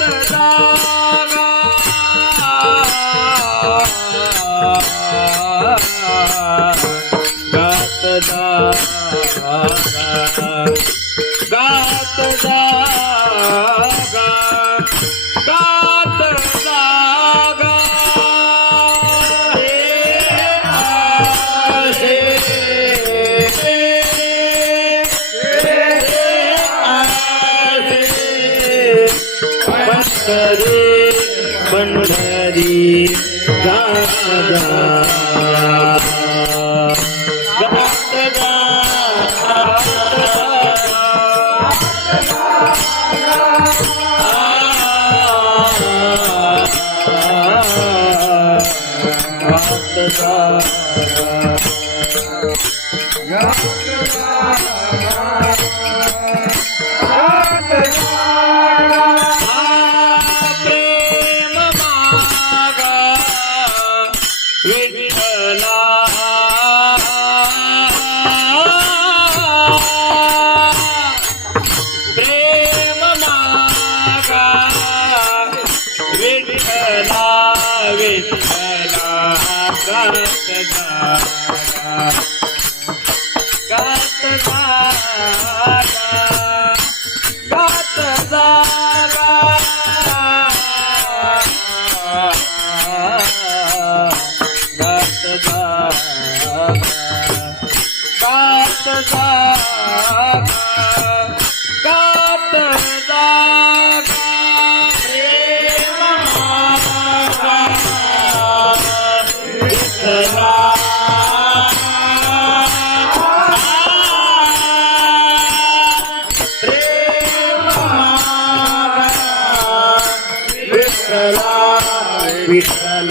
da करे Vitthala Vitthala गातगारा गातगारा गातगारा गातगारा Vittala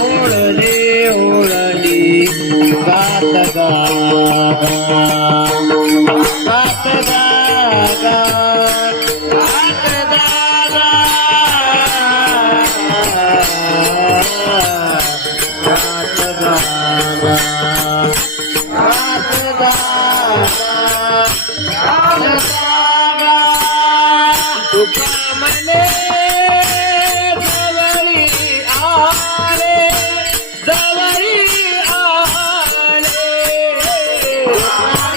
ओळले ओळली गातगा गातगा गातगा गातगा Yeah.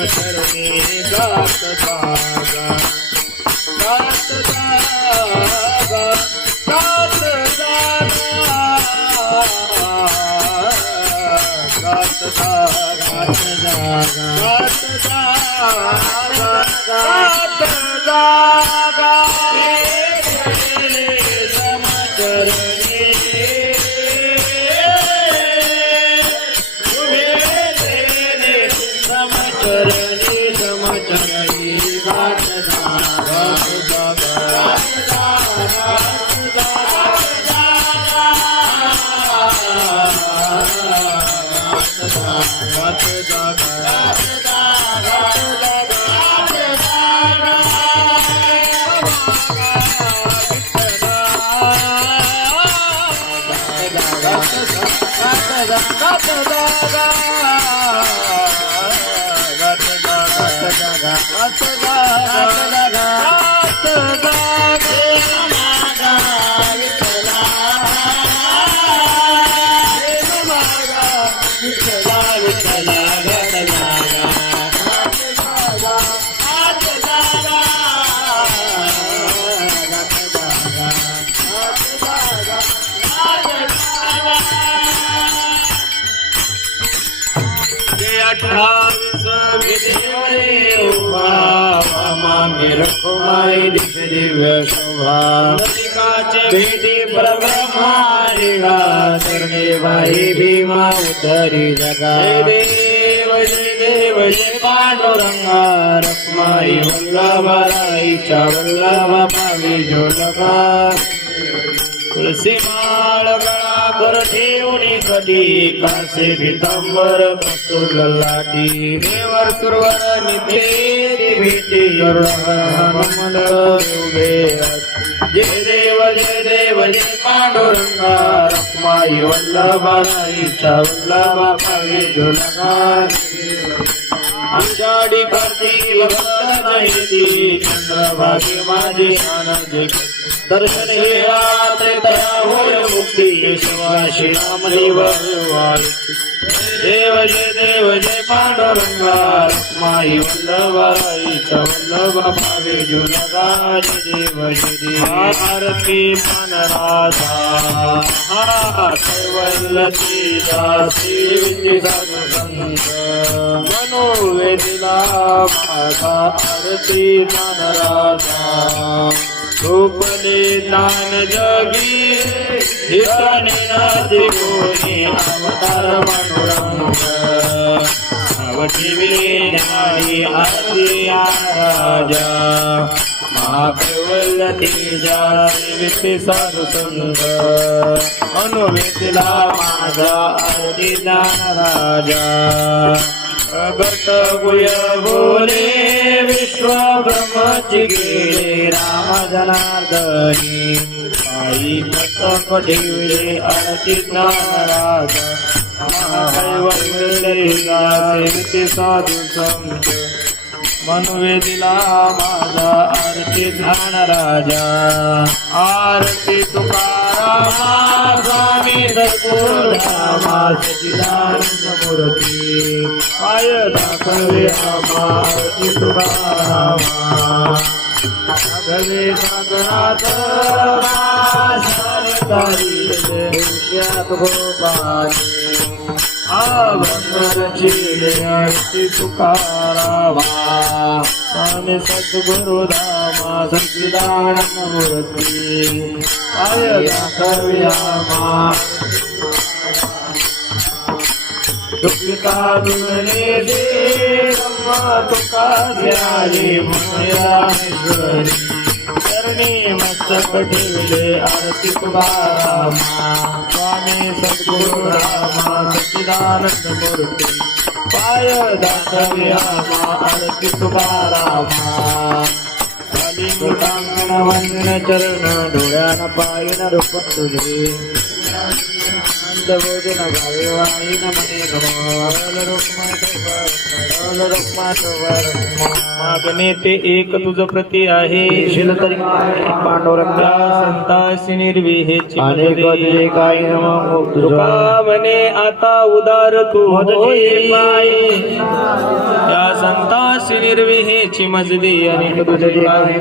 समचरणी गात जागा गात जागा गात जागा गात जागा गात जागा गात जागा अठ्ठावीस मागे रखुमाई दिश दिव्य शोभा नदिकाचे भेटी परब्रह्मारिगा करणे बाई भीमा उतरी जगा जय देव जय देव जय पांडुरंगा रखमाई वल्लभाईच्या वल्लभ पावी जोलगा सागर माळ ठेवणी कधी कासे पितांबर कस्तूर लाटी देवर सुरवर नित्ये भेटी मन उभे जय देव जय देव जय पांडुरंगा. रखमाई वल्लभाईच्या वल्लभा पावी झुलगा आषाढी कार्तिकी नाही ती चंद्रभागे माझे आनंद दर्शन हे रात्रे होय मुक्ती शिवा श्रीराम देव देव जय देव जय पांडुरंगा माई वल्लभाईच्या वल्लभ भावे जुलगा जय देव जय देव आरती मन राधा हा कैवल्यती दासी साधु संत मनोवेदिला माझा आरती मन राधा रूपले दान जगी हिताने नादी कोणी अवतार मनोरंग. अवठिवे ज्ञानी आरती राजा महाकैवल्य तेजा विषय साधू संग माझा आरती राजा प्रगट गुय बोले विश्व ब्रह्मची गेले राम जनार्दनी आई मस्तक ठेवले आरती ज्ञानराज महाकैवल्यते साधू संत. मनवेदिला माझा आरती ध्यान राजा आरती तुका स्वामी सद्गुरुरामा सचिदानंद मूर्ती पाय दाखवे आमा आरती तुकारामा राघवे सागरात शांतारी देशात गोपाली आरती तुकारावा. स्वामी सद्गुरु धामा सच्चिदानंद मूर्ती आय दाखव्यामा दुःखिता दुर्ने दे ब्रह्मा तुका ज्ञानी मुनिरामेश्वरी. चरणी मस्तक ठेवले आरती तुकारामा स्वामी सद्गुरु रामा सच्चिदानंद मूर्ती. पाय दाखव्यामा आरती तुकारामा खाली मृतांगण वंदन चरण डोळ्यान पायन रूप तुझे. भोजन मागणे ते एक तुझ प्रती आहे. शील पांडुरंगा संतासी निर्विहेची म्हणे आता उदार तू या संतासी त्या मजदी आणि तुझे जे काही